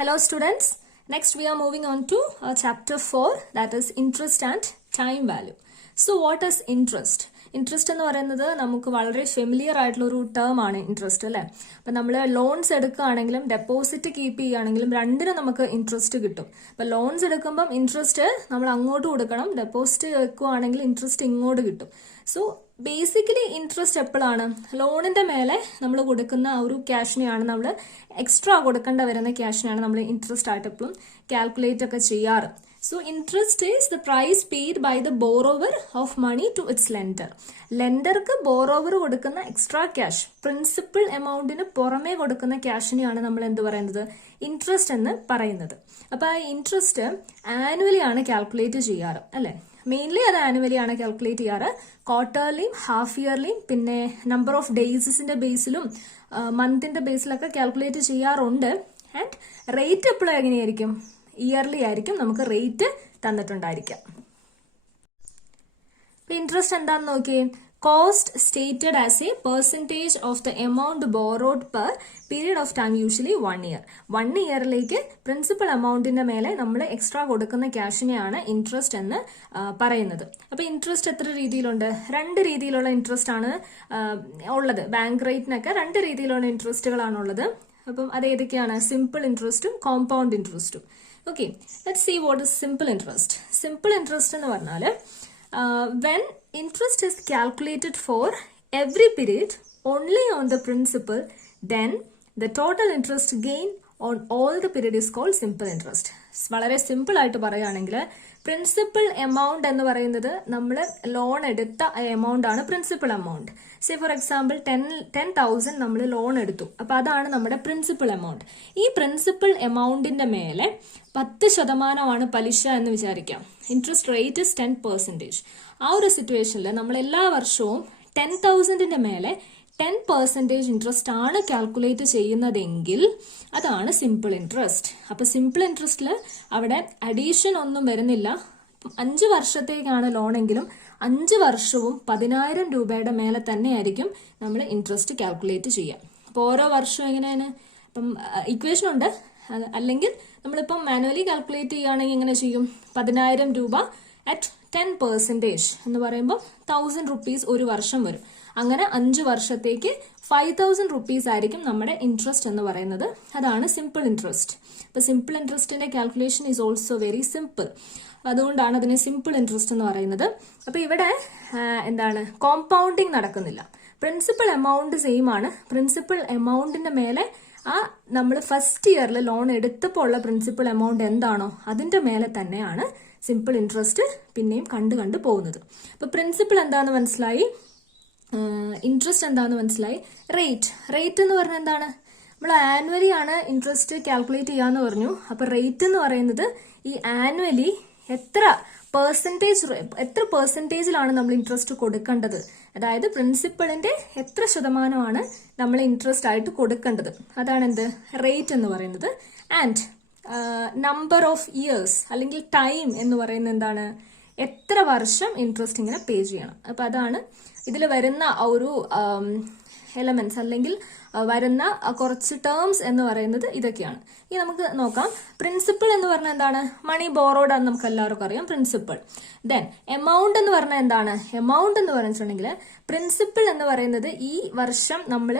Hello students, next we are moving on to chapter 4, that is interest and time value. So what is interest? Interest എന്ന് പറയുന്നത് നമുക്ക് വളരെ familiar ആയിട്ടുള്ള ഒരു term ആണ് interest അല്ലേ. അപ്പം നമ്മൾ ലോൺസ് എടുക്കുകയാണെങ്കിലും ഡെപ്പോസിറ്റ് കീപ്പ് ചെയ്യുകയാണെങ്കിലും രണ്ടിനും നമുക്ക് ഇൻട്രസ്റ്റ് കിട്ടും. അപ്പം ലോൺസ് എടുക്കുമ്പം ഇൻട്രസ്റ്റ് നമ്മൾ അങ്ങോട്ട് കൊടുക്കണം, ഡെപ്പോസിറ്റ് വെക്കുകയാണെങ്കിൽ ഇൻട്രസ്റ്റ് ഇങ്ങോട്ട് കിട്ടും. സോ ബേസിക്കലി ഇൻട്രസ്റ്റ് എപ്പോഴാണ് ലോണിന്റെ മേലെ നമ്മൾ കൊടുക്കുന്ന ആ ഒരു ക്യാഷിനെയാണ് നമ്മൾ എക്സ്ട്രാ കൊടുക്കേണ്ട വരുന്ന ക്യാഷിനെയാണ് നമ്മൾ ഇൻട്രസ്റ്റ് ആയിട്ട് എപ്പോഴും കാൽക്കുലേറ്റ് ഒക്കെ ചെയ്യാറ്. So interest is the price paid by the borrower of money to its lender. ലെൻഡർക്ക് ബോറോവർ കൊടുക്കുന്ന എക്സ്ട്രാ ക്യാഷ്, പ്രിൻസിപ്പൽ എമൗണ്ടിന് പുറമേ കൊടുക്കുന്ന ക്യാഷിനെയാണ് നമ്മൾ എന്ത് പറയുന്നത്, ഇൻട്രസ്റ്റ് എന്ന് പറയുന്നത്. അപ്പൊ ആ ഇൻട്രസ്റ്റ് ആനുവലി ആണ് കാൽക്കുലേറ്റ് ചെയ്യാറ് അല്ലെ. മെയിൻലി അത് ആനുവലി ആണ് കാൽക്കുലേറ്റ് ചെയ്യാറ്. ക്വാർട്ടർലിയും ഹാഫ് ഇയർലിയും പിന്നെ നമ്പർ ഓഫ് ഡേയ്സിന്റെ ബേസിലും മന്തിന്റെ ബേസിലൊക്കെ കാൽക്കുലേറ്റ് ചെയ്യാറുണ്ട്. ആൻഡ് റേറ്റ് എപ്പോഴും എങ്ങനെയായിരിക്കും, ഇയർലി ആയിരിക്കും നമുക്ക് റേറ്റ് തന്നിട്ടുണ്ടായിരിക്കാം. ഇൻട്രസ്റ്റ് എന്താന്ന് നോക്കിയേ, cost stated as a percentage of the amount borrowed per period of time, usually 1 year. 1 ഇയറിലേക്ക് പ്രിൻസിപ്പൽ എമൗണ്ടിന്റെ മേലെ നമ്മൾ എക്സ്ട്രാ കൊടുക്കുന്ന ക്യാഷിനെയാണ് ഇൻട്രസ്റ്റ് എന്ന് പറയുന്നത്. അപ്പൊ ഇൻട്രസ്റ്റ് എത്ര രീതിയിലുണ്ട്? 2 രീതിയിലുള്ള ഇൻട്രസ്റ്റ് ആണ് ഉള്ളത്. ബാങ്ക് റേറ്റിനൊക്കെ 2 രീതിയിലുള്ള ഇൻട്രസ്റ്റുകളാണുള്ളത്. അപ്പം അത് ഏതൊക്കെയാണ്? സിമ്പിൾ ഇൻട്രസ്റ്റും കോമ്പൗണ്ട് ഇൻട്രസ്റ്റും. Okay, let's see what is simple interest. Simple interest എന്ന് പറഞ്ഞാൽ when interest is calculated for every period only on the principal, then the total interest gain on all the period is called simple interest. വളരെ simple ആയിട്ട് പറയുകയാണെങ്കിൽ principal amount എന്ന് പറയുന്നത് നമ്മൾ loan എടുത്ത amount ആണ് principal amount. Say for example 10,000 നമ്മൾ loan എടുത്തു. അപ്പൊ അതാണ് നമ്മുടെ പ്രിൻസിപ്പൽ എമൗണ്ട്. ഈ പ്രിൻസിപ്പൽ എമൗണ്ടിന്റെ മേലെ 10% പലിശ എന്ന് വിചാരിക്കാം. Interest rate is 10%. ആ ഒരു സിറ്റുവേഷനിൽ നമ്മൾ എല്ലാ വർഷവും 10,000ന്റെ മേലെ 10% ഇൻട്രസ്റ്റ് ആണ് കാൽക്കുലേറ്റ് ചെയ്യുന്നതെങ്കിൽ അതാണ് സിമ്പിൾ ഇൻട്രസ്റ്റ്. അപ്പൊ സിമ്പിൾ ഇൻട്രസ്റ്റിൽ അവിടെ അഡീഷൻ ഒന്നും വരുന്നില്ല. 5 വർഷത്തേക്കാണ് ലോണെങ്കിലും 5 വർഷവും 10,000 രൂപയുടെ മേലെ തന്നെയായിരിക്കും നമ്മൾ ഇൻട്രസ്റ്റ് കാൽക്കുലേറ്റ് ചെയ്യാം. അപ്പൊ ഓരോ വർഷവും എങ്ങനെയാണ്, ഇപ്പം ഇക്വേഷൻ ഉണ്ട്. അല്ലെങ്കിൽ നമ്മളിപ്പം മാനുവലി കാൽക്കുലേറ്റ് ചെയ്യുകയാണെങ്കിൽ എങ്ങനെ ചെയ്യും, 10,000 രൂപ അറ്റ് 10% എന്ന് പറയുമ്പോൾ 1,000 റുപ്പീസ് ഒരു വർഷം വരും. അങ്ങനെ 5 വർഷത്തേക്ക് 5,000 റുപ്പീസ് ആയിരിക്കും നമ്മുടെ ഇൻട്രസ്റ്റ് എന്ന് പറയുന്നത്. അതാണ് സിമ്പിൾ ഇൻട്രസ്റ്റ്. അപ്പൊ സിമ്പിൾ ഇൻട്രസ്റ്റിന്റെ calculation is also very simple. അതുകൊണ്ടാണ് അതിനെ സിമ്പിൾ ഇൻട്രസ്റ്റ് എന്ന് പറയുന്നത്. അപ്പൊ ഇവിടെ എന്താണ്, കോമ്പൗണ്ടിങ് നടക്കുന്നില്ല. പ്രിൻസിപ്പൽ എമൗണ്ട് സെയിം ആണ്. പ്രിൻസിപ്പൽ എമൗണ്ടിന്റെ മേലെ ആ നമ്മൾ ഫസ്റ്റ് ഇയറിൽ ലോൺ എടുത്തപ്പോൾ ഉള്ള പ്രിൻസിപ്പൽ എമൗണ്ട് എന്താണോ അതിന്റെ മേലെ തന്നെയാണ് സിമ്പിൾ ഇൻട്രസ്റ്റ് പിന്നെയും കണ്ടു പോകുന്നത്. അപ്പൊ പ്രിൻസിപ്പൽ എന്താന്ന് മനസ്സിലായി, ഇൻട്രസ്റ്റ് എന്താന്ന് മനസ്സിലായി. റേറ്റ് എന്ന് പറഞ്ഞാൽ എന്താണ്, നമ്മൾ ആനുവലി ആണ് ഇൻട്രസ്റ്റ് കാൽക്കുലേറ്റ് ചെയ്യാന്ന് പറഞ്ഞു. അപ്പൊ റേറ്റ് എന്ന് പറയുന്നത് ഈ ആനുവലി എത്ര പെർസെന്റേജിലാണ് നമ്മൾ ഇൻട്രസ്റ്റ് കൊടുക്കേണ്ടത്, അതായത് പ്രിൻസിപ്പളിന്റെ എത്ര ശതമാനമാണ് നമ്മൾ ഇൻട്രസ്റ്റ് ആയിട്ട് കൊടുക്കേണ്ടത്, അതാണ് എന്ത് റേറ്റ് എന്ന് പറയുന്നത്. ആൻഡ് നമ്പർ ഓഫ് ഇയേഴ്സ് അല്ലെങ്കിൽ ടൈം എന്ന് പറയുന്നത് എന്താണ്, എത്ര വർഷം ഇൻട്രസ്റ്റ് ഇങ്ങനെ പേ ചെയ്യണം. അപ്പൊ അതാണ് ഇതിൽ വരുന്ന ഒരു എലമെന്റ്സ് അല്ലെങ്കിൽ വരുന്ന കുറച്ച് ടേംസ് എന്ന് പറയുന്നത് ഇതൊക്കെയാണ്. ഇനി നമുക്ക് നോക്കാം. പ്രിൻസിപ്പൽ എന്ന് പറഞ്ഞാൽ എന്താണ്, മണി ബോറോഡ് എന്ന് നമുക്ക് എല്ലാവർക്കും അറിയാം പ്രിൻസിപ്പൽ. ദെൻ എമൗണ്ട് എന്ന് പറഞ്ഞാൽ എന്താണ്, എമൗണ്ട് എന്ന് പറഞ്ഞിട്ടുണ്ടെങ്കിൽ പ്രിൻസിപ്പൽ എന്ന് പറയുന്നത് ഈ വർഷം നമ്മൾ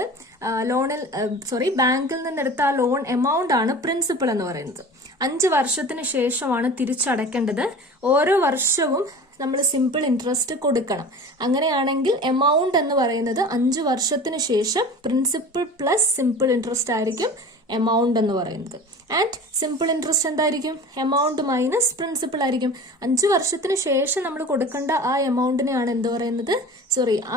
ബാങ്കിൽ നിന്നെടുത്ത ആ ലോൺ എമൗണ്ട് ആണ് പ്രിൻസിപ്പൽ എന്ന് പറയുന്നത്. 5 വർഷത്തിന് ശേഷമാണ് തിരിച്ചടയ്ക്കേണ്ടത്. ഓരോ വർഷവും നമ്മൾ സിമ്പിൾ ഇൻട്രസ്റ്റ് കൊടുക്കണം. അങ്ങനെയാണെങ്കിൽ എമൗണ്ട് എന്ന് പറയുന്നത് 5 വർഷത്തിന് ശേഷം പ്രിൻസിപ്പൽ പ്ലസ് സിമ്പിൾ ഇൻട്രസ്റ്റ് ആയിരിക്കും എമൗണ്ട് എന്ന് പറയുന്നത്. ആൻഡ് സിമ്പിൾ ഇൻട്രസ്റ്റ് എന്തായിരിക്കും, എമൗണ്ട് മൈനസ് പ്രിൻസിപ്പൽ ആയിരിക്കും. 5 വർഷത്തിന് ശേഷം നമ്മൾ കൊടുക്കേണ്ട ആ എമൗണ്ടിനെയാണ് എന്ത് പറയുന്നത്,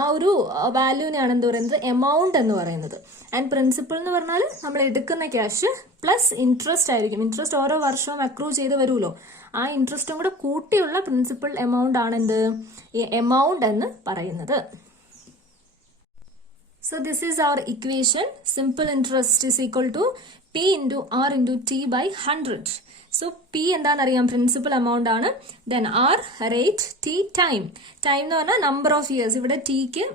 ആ ഒരു വാല്യൂവിനെയാണ് എന്ത് പറയുന്നത്, എമൗണ്ട് എന്ന് പറയുന്നത്. ആൻഡ് പ്രിൻസിപ്പൽ എന്ന് പറഞ്ഞാൽ നമ്മൾ എടുക്കുന്ന ക്യാഷ് പ്ലസ് ഇൻട്രസ്റ്റ് ആയിരിക്കും. ഇൻട്രസ്റ്റ് ഓരോ വർഷവും അക്രൂ ചെയ്ത് വരുമല്ലോ, ആ ഇൻട്രസ്റ്റും കൂടെ കൂട്ടിയുള്ള പ്രിൻസിപ്പൽ എമൗണ്ട് ആണ് എന്ത്, എമൗണ്ട് എന്ന് പറയുന്നത്. So this is our equation. Simple interest is equal to P into R into T by 100. So P എന്താണെന്നറിയാം, പ്രിൻസിപ്പൽ എമൗണ്ട് ആണ്. Then R rate, T time. Time എന്ന് പറഞ്ഞാൽ നമ്പർ ഓഫ് ഇയേഴ്സ്. ഇവിടെ tick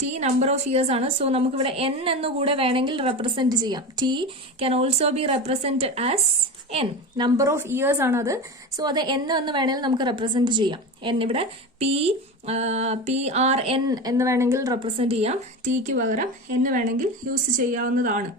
T number of years ആണ്. So നമുക്കിവിടെ N എന്നുകൂടെ വേണമെങ്കിൽ represent ചെയ്യാം. T can also be represent as N. Number of years ആണ് അത്. സോ അത് N എന്ന് വേണമെങ്കിൽ നമുക്ക് റെപ്രസെന്റ് ചെയ്യാം. N ഇവിടെ PRN എന്ന് വേണമെങ്കിൽ റെപ്രസെന്റ് ചെയ്യാം. ടിക്ക് പകരം N വേണമെങ്കിൽ യൂസ് ചെയ്യാവുന്നതാണ്.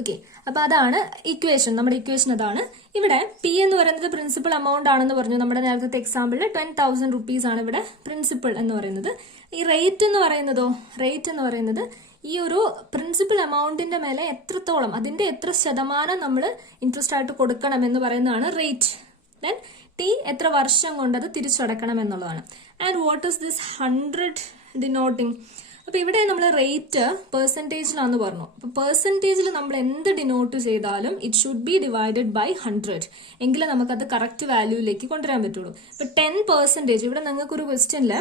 ഓക്കെ, അപ്പൊ അതാണ് ഇക്വേഷൻ. നമ്മുടെ ഇക്വേഷൻ അതാണ്. ഇവിടെ പി എന്ന് പറയുന്നത് പ്രിൻസിപ്പൽ എമൗണ്ട് ആണെന്ന് പറഞ്ഞു. നമ്മുടെ നേരത്തെ എക്സാമ്പിളിൽ 10,000 rupees ആണ് ഇവിടെ പ്രിൻസിപ്പൽ എന്ന് പറയുന്നത്. ഈ റേറ്റ് എന്ന് പറയുന്നതോ, റേറ്റ് എന്ന് പറയുന്നത് ഈ ഒരു പ്രിൻസിപ്പൽ എമൗണ്ടിന്റെ മേലെ എത്രത്തോളം, അതിന്റെ എത്ര ശതമാനം നമ്മൾ ഇൻട്രസ്റ്റ് ആയിട്ട് കൊടുക്കണം എന്ന് പറയുന്നതാണ് റേറ്റ്. ദെൻ ടി എത്ര വർഷം കൊണ്ട് അത് തിരിച്ചടക്കണം എന്നുള്ളതാണ്. And what is this 100 denoting? അപ്പൊ ഇവിടെ നമ്മൾ റേറ്റ് പെർസെന്റേജിലാന്ന് പറഞ്ഞു. അപ്പൊ പെർസെന്റേജിൽ നമ്മൾ എന്ത് ഡിനോട്ട് ചെയ്താലും it should be divided by 100, എങ്കിലേ നമുക്കത് കറക്റ്റ് വാല്യൂയിലേക്ക് കൊണ്ടുവരാൻ പറ്റുള്ളൂ. ഇപ്പൊ 10%, ഇവിടെ നിങ്ങൾക്ക് ഒരു ക്വസ്റ്റ്യനിൽ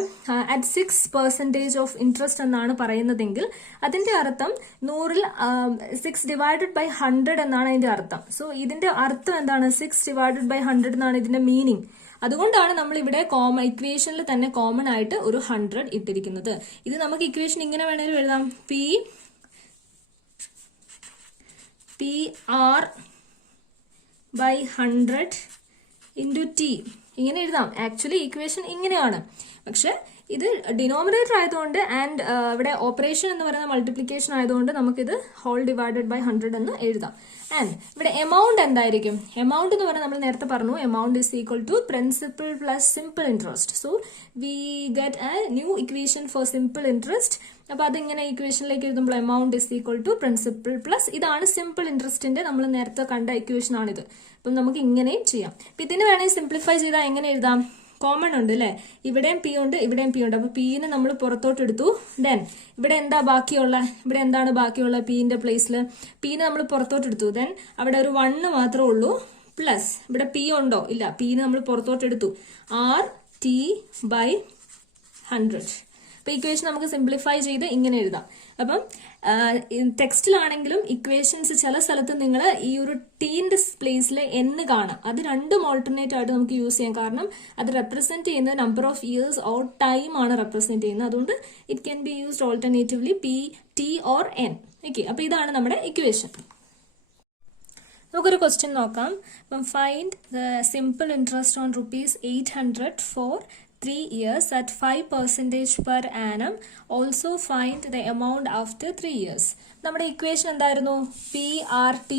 അറ്റ് 6% ഓഫ് ഇൻട്രസ്റ്റ് എന്നാണ് പറയുന്നതെങ്കിൽ അതിന്റെ അർത്ഥം 100ൽ 6 ഡിവൈഡഡ് ബൈ 100 എന്നാണ് അതിന്റെ അർത്ഥം. സോ ഇതിന്റെ അർത്ഥം എന്താണ്? 6 ഡിവൈഡഡ് ബൈ 100 എന്നാണ് ഇതിന്റെ മീനിങ്. അതുകൊണ്ടാണ് നമ്മൾ ഇവിടെ ഇക്വേഷനിൽ തന്നെ കോമൺ ആയിട്ട് ഒരു 100 ഇട്ടിരിക്കുന്നത്. ഇത് നമുക്ക് ഇക്വേഷൻ ഇങ്ങനെ വേണമെങ്കിലും എഴുതാം. PR by 100 into T ഇങ്ങനെ എഴുതാം. ആക്ച്വലി ഇക്വേഷൻ ഇങ്ങനെയാണ്, പക്ഷെ ഇത് ഡിനോമിനേറ്റർ ആയതുകൊണ്ട് ആൻഡ് ഇവിടെ ഓപ്പറേഷൻ എന്ന് പറയുന്ന മൾട്ടിപ്ലിക്കേഷൻ ആയതുകൊണ്ട് നമുക്കിത് ഹോൾ ഡിവൈഡഡ് ബൈ 100 എന്ന് എഴുതാം. ആൻഡ് ഇവിടെ എമൗണ്ട് എന്തായിരിക്കും? എമൗണ്ട് എന്ന് പറഞ്ഞാൽ നമ്മൾ നേരത്തെ പറഞ്ഞു, amount is equal to principal plus simple interest. So we get a new equation for simple interest. അപ്പൊ അതിങ്ങനെ ഇക്വേഷനിലേക്ക് എഴുതുമ്പോൾ amount is equal to principal plus, ഇതാണ് സിമ്പിൾ ഇൻട്രസ്റ്റിന്റെ നമ്മൾ നേരത്തെ കണ്ട ഇക്വേഷൻ ആണിത്. അപ്പം നമുക്ക് ഇങ്ങനെയും ചെയ്യാം. അപ്പൊ ഇതിന് വേണമെങ്കിൽ സിംപ്ലിഫൈ ചെയ്താൽ എങ്ങനെ എഴുതാം? കോമൺ ഉണ്ട് അല്ലെ, ഇവിടെയും പി ഉണ്ട്, ഇവിടെയും പി ഉണ്ട്. അപ്പൊ പിന്ന് നമ്മൾ പുറത്തോട്ട് എടുത്തു. ദെൻ ഇവിടെ എന്താ ബാക്കിയുള്ള, ഇവിടെ എന്താണ് ബാക്കിയുള്ള പിന്റെ പ്ലേസിൽ? പിന്ന് നമ്മൾ പുറത്തോട്ട് എടുത്തു. ദെൻ അവിടെ ഒരു 1 മാത്രമേ ഉള്ളൂ. പ്ലസ് ഇവിടെ പി ഉണ്ടോ? ഇല്ല. പിന്ന് നമ്മൾ പുറത്തോട്ട് എടുത്തു. RT by 100. അപ്പൊ ഇക്വേഷൻ നമുക്ക് സിംപ്ലിഫൈ ചെയ്ത് ഇങ്ങനെ എഴുതാം. അപ്പം ടെക്സ്റ്റിലാണെങ്കിലും ഇക്വേഷൻസ് ചില സ്ഥലത്ത് നിങ്ങൾ ഈ ഒരു ടീന്റെ പ്ലേസിൽ എന്ന് കാണാം. അത് രണ്ടും ഓൾട്ടർനേറ്റ് ആയിട്ട് നമുക്ക് യൂസ് ചെയ്യാം. കാരണം അത് റെപ്രസെന്റ് ചെയ്യുന്നത് number of years or time ആണ് റെപ്രസെന്റ് ചെയ്യുന്നത്. അതുകൊണ്ട് it can be used alternatively T or N. Okay, അപ്പൊ ഇതാണ് നമ്മുടെ ഇക്വേഷൻ. നമുക്കൊരു ക്വസ്റ്റ്യൻ നോക്കാം. അപ്പം find the simple interest on ₹800 for 3 years at 5% per annum. Also find the amount after 3 years. നമ്മുടെ ഇക്വേഷൻ എന്തായിരുന്നു? PRT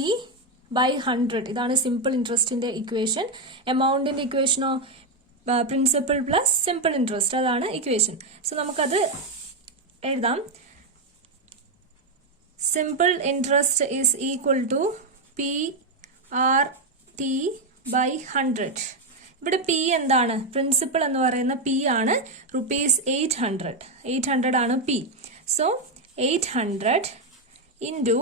by 100. ഇതാണ് സിമ്പിൾ ഇൻട്രസ്റ്റിന്റെ ഇക്വേഷൻ. എമൗണ്ടിന്റെ ഇക്വേഷനോ പ്രിൻസിപ്പൽ പ്ലസ് സിമ്പിൾ ഇൻട്രസ്റ്റ്, അതാണ് ഇക്വേഷൻ. സോ നമുക്കത് എഴുതാം. Simple interest is equal to PRT by 100. ഇവിടെ പി എന്താണ്? പ്രിൻസിപ്പൽ എന്ന് പറയുന്ന പി ആണ്. ₹800 ആണ് പി. സോ 800 ഇൻറ്റു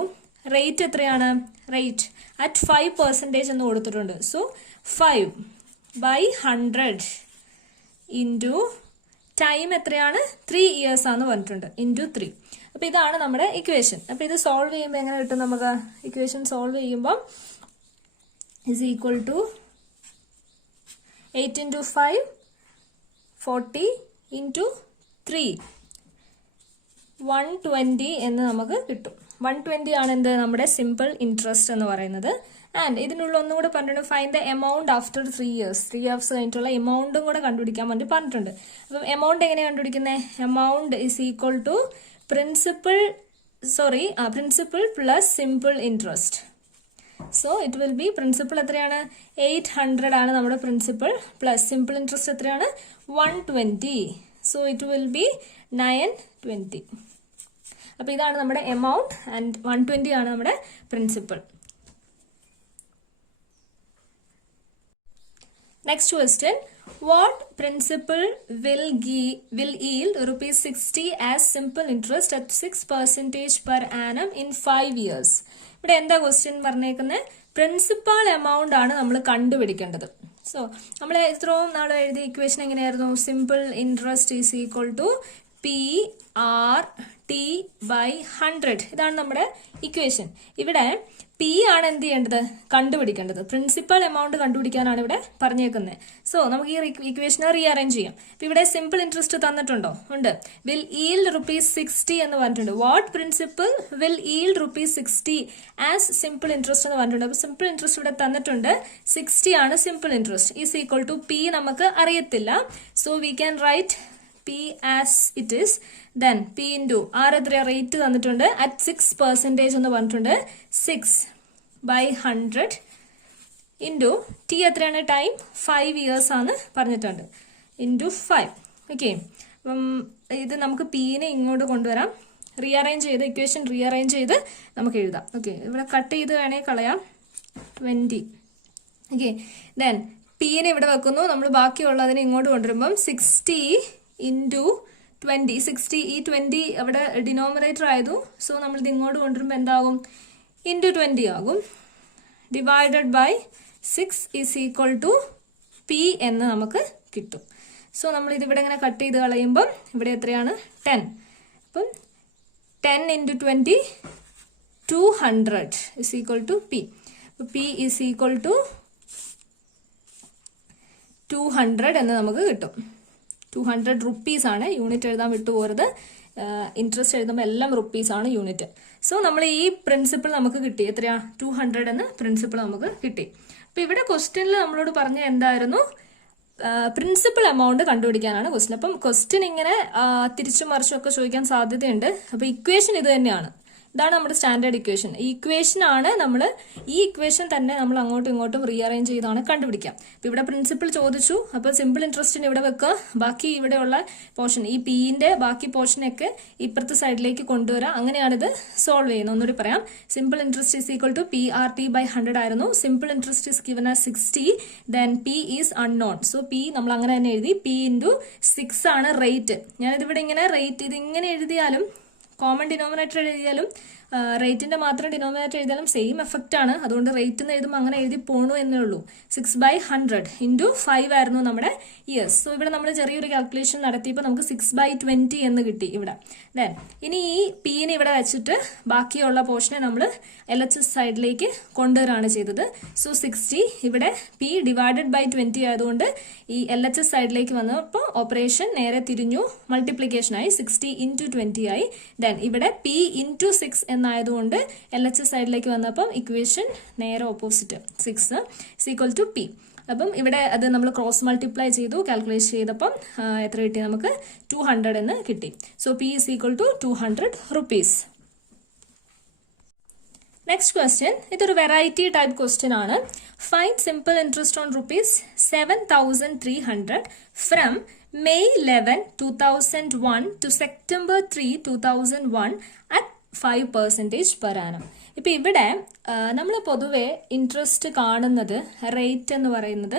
റേറ്റ് എത്രയാണ്? റേറ്റ് അറ്റ് 5% എന്ന് കൊടുത്തിട്ടുണ്ട്. സോ 5 by 100 ഇൻറ്റു ടൈം എത്രയാണ്? 3 years ആണെന്ന് പറഞ്ഞിട്ടുണ്ട്. ഇൻറ്റു 3. അപ്പൊ ഇതാണ് നമ്മുടെ ഇക്വേഷൻ. അപ്പൊ ഇത് സോൾവ് ചെയ്യുമ്പോൾ എങ്ങനെ കിട്ടും നമുക്ക്? ഇക്വേഷൻ സോൾവ് ചെയ്യുമ്പോൾ is equal to 8 into 5 40 into 3 120 എന്ന് നമുക്ക് കിട്ടും. 120 ആണ് എന്ത്? നമ്മുടെ സിമ്പിൾ ഇൻട്രസ്റ്റ് എന്ന് പറയുന്നത്. ആൻഡ് ഇതിനുള്ള ഒന്നും കൂടെ പറഞ്ഞിട്ടുണ്ട്, find the amount after 3 years. 3 years കഴിഞ്ഞിട്ടുള്ള എമൗണ്ടും കൂടെ കണ്ടുപിടിക്കാൻ വേണ്ടി പറഞ്ഞിട്ടുണ്ട്. അപ്പം എമൗണ്ട് എങ്ങനെ കണ്ടുപിടിക്കുന്നത്? Amount is equal to principal plus simple interest. So it will be principal എത്രയാണ്? 800 ആണ് നമ്മുടെ പ്രിൻസിപ്പൽ. പ്ലസ് സിമ്പിൾ ഇൻട്രസ്റ്റ് എത്രയാണ്? 120. So it will B 920. അപ്പൊ ഇതാണ് നമ്മുടെ എമൗണ്ട് ആൻഡ് 120 ആണ് നമ്മുടെ principal. Next question, what principal will yield ₹60 as simple interest at 6% per annum in 5 years? ഇവിടെ എന്താ ക്വസ്റ്റ്യൻ പറഞ്ഞേക്കുന്നത്? പ്രിൻസിപ്പൽ എമൗണ്ട് ആണ് നമ്മൾ കണ്ടുപിടിക്കേണ്ടത്. സോ നമ്മൾ ഇത്രയും നാൾ എഴുതിയ ഇക്വേഷൻ എങ്ങനെയായിരുന്നു? Simple interest is equal to PRT T by 100. ഇതാണ് നമ്മുടെ ഇക്വേഷൻ. ഇവിടെ പി ആണ് എന്ത് ചെയ്യേണ്ടത്, കണ്ടുപിടിക്കേണ്ടത്. പ്രിൻസിപ്പൽ എമൗണ്ട് കണ്ടുപിടിക്കാനാണ് ഇവിടെ പറഞ്ഞേക്കുന്നത്. സോ നമുക്ക് ഈ ഇക്വേഷനെ റീഅറേഞ്ച് ചെയ്യാം. ഇപ്പൊ ഇവിടെ സിമ്പിൾ ഇൻട്രസ്റ്റ് തന്നിട്ടുണ്ടോ? ഉണ്ട്. വിൽ ഈൽഡ് ₹60 എന്ന് പറഞ്ഞിട്ടുണ്ട്. What principal will yield ₹60 as simple interest എന്ന് പറഞ്ഞിട്ടുണ്ട്. അപ്പൊ സിമ്പിൾ ഇൻട്രസ്റ്റ് ഇവിടെ തന്നിട്ടുണ്ട്. 60 ആണ് simple interest. Is equal to P നമുക്ക് അറിയത്തില്ല. So we can write P as it is. Then P into R എത്രയാ റേറ്റ് തന്നിട്ടുണ്ട് at 6% എന്ന് പറഞ്ഞിട്ടുണ്ട്. 6/100 into T എത്രയാണ് ടൈം 5 years ആണ് പറഞ്ഞിട്ടുണ്ട്. into 5. ഓക്കെ, അപ്പം ഇത് നമുക്ക് Pനെ ഇങ്ങോട്ട് കൊണ്ടുവരാം. റീഅറേഞ്ച് ചെയ്ത് ഇക്വേഷൻ റീഅറേഞ്ച് ചെയ്ത് നമുക്ക് എഴുതാം. ഓക്കെ, ഇവിടെ കട്ട് ചെയ്ത് വേണേൽ കളയാം. 20. ഓക്കെ, ദെൻ Pനെ ഇവിടെ വെക്കുന്നു. നമ്മൾ ബാക്കിയുള്ളതിനെ ഇങ്ങോട്ട് കൊണ്ടുവരുമ്പം 60 into 20. 60 ഈ 20 അവിടെ ഡിനോമിനേറ്റർ ആയതു. സോ നമ്മൾ ഇത് ഇങ്ങോട്ട് കൊണ്ടുവരുമ്പോൾ എന്താകും, ഇൻറ്റു 20 ആകും. Divided by 6 is equal to P എന്ന് നമുക്ക് കിട്ടും. സോ നമ്മൾ ഇതിവിടെ ഇങ്ങനെ കട്ട് ചെയ്ത് കളയുമ്പം ഇവിടെ എത്രയാണ് 10. അപ്പം 10 into 20 200 is equal to P. P is equal to 200 എന്ന് നമുക്ക് കിട്ടും. 200 rupees ആണ്. യൂണിറ്റ് എഴുതാൻ വിട്ടുപോകരുത്. ഇൻട്രസ്റ്റ് എഴുതുമ്പോൾ എല്ലാം റുപ്പീസ് ആണ് യൂണിറ്റ്. സോ നമ്മൾ ഈ പ്രിൻസിപ്പിൾ നമുക്ക് കിട്ടി. എത്രയാ 200 എന്ന പ്രിൻസിപ്പിൾ നമുക്ക് കിട്ടി. അപ്പൊ ഇവിടെ ക്വസ്റ്റ്യനിൽ നമ്മളോട് പറഞ്ഞ എന്തായിരുന്നു, പ്രിൻസിപ്പൽ എമൗണ്ട് കണ്ടുപിടിക്കാനാണ് ക്വസ്റ്റ്യൻ. അപ്പം ക്വസ്റ്റ്യൻ ഇങ്ങനെ തിരിച്ചും മറിച്ചും ഒക്കെ ചോദിക്കാൻ സാധ്യതയുണ്ട്. അപ്പൊ ഇക്വേഷൻ ഇത് തന്നെയാണ്. ഇതാണ് നമ്മുടെ സ്റ്റാൻഡേർഡ് ഇക്വേഷൻ. ഈ ഇക്വേഷൻ ആണ് നമ്മൾ ഈ ഇക്വേഷൻ തന്നെ നമ്മൾ അങ്ങോട്ടും ഇങ്ങോട്ടും റീഅറേഞ്ച് ചെയ്താണ് കണ്ടുപിടിക്കാം. അപ്പൊ ഇവിടെ പ്രിൻസിപ്പിൾ ചോദിച്ചു. അപ്പൊ സിമ്പിൾ ഇൻട്രസ്റ്റിന് ഇവിടെ വെക്കുക. ബാക്കി ഇവിടെയുള്ള പോർഷൻ, ഈ പിന്റെ ബാക്കി പോർഷനൊക്കെ ഇപ്പുറത്തെ സൈഡിലേക്ക് കൊണ്ടുവരാം. അങ്ങനെയാണ് ഇത് സോൾവ് ചെയ്യുന്നത്. ഒന്നുകൂടി പറയാം. Simple interest is equal to PRT/100 ആയിരുന്നു. Simple interest is given as 60. Then P is unknown. So P നമ്മൾ അങ്ങനെ തന്നെ എഴുതി. P into 6 ആണ് റേറ്റ്. ഞാനിതിവിടെ ഇങ്ങനെ റേറ്റ് ഇത് ഇങ്ങനെ എഴുതിയാലും കോമൺ ഡിനോമിനേറ്റർ എഴുതിയാലും റേറ്റിന്റെ മാത്രം ഡിനോമിനേറ്റർ എഴുതിയാലും സെയിം എഫക്റ്റ് ആണ്. അതുകൊണ്ട് റേറ്റ് എന്ന് എഴുതുമ്പോൾ അങ്ങനെ എഴുതി പോണു എന്നേ ഉള്ളൂ. 6/100 into 5 ആയിരുന്നു നമ്മുടെ ഇയേഴ്സ്. സോ ഇവിടെ നമ്മൾ ചെറിയൊരു കാൽക്കുലേഷൻ നടത്തിയപ്പോൾ നമുക്ക് 6/20 എന്ന് കിട്ടി ഇവിടെ. ദെൻ ഇനി ഈ പീനെ ഇവിടെ വെച്ചിട്ട് ബാക്കിയുള്ള പോർഷനെ നമ്മൾ LHS സൈഡിലേക്ക് കൊണ്ടുവരാണ് ചെയ്തത്. സോ 60 ഇവിടെ P ഡിവൈഡഡ് ബൈ 20 ആയതുകൊണ്ട് ഈ LHS സൈഡിലേക്ക് വന്നപ്പോൾ ഓപ്പറേഷൻ നേരെ തിരിഞ്ഞു, മൾട്ടിപ്ലിക്കേഷൻ ആയി. 60 into 20 ആയി. ദെൻ ഇവിടെ P into 6 എന്നായതുകൊണ്ട് LHS സൈഡിലേക്ക് വന്നപ്പം ഇക്വേഷൻ നേരെ ഓപ്പോസിറ്റ് 6 ഈക്വൽ ടു പി. അപ്പം ഇവിടെ അത് നമ്മൾ ക്രോസ് മൾട്ടിപ്ലൈ ചെയ്തു, കാൽക്കുലേറ്റ് ചെയ്തപ്പം എത്ര കിട്ടി നമുക്ക് 200 എന്ന് കിട്ടി. So P is equal to 200 rupees. Next question, ഇതൊരു വെറൈറ്റി ടൈപ്പ് ക്വസ്റ്റ്യൻ ആണ്. Find simple interest on ₹7,300 from May 11, 2001 to September 3, 2001 at 5% per annum. ഇപ്പൊ ഇവിടെ നമ്മൾ പൊതുവെ ഇൻട്രസ്റ്റ് കാണുന്നത് റേറ്റ് എന്ന് പറയുന്നത്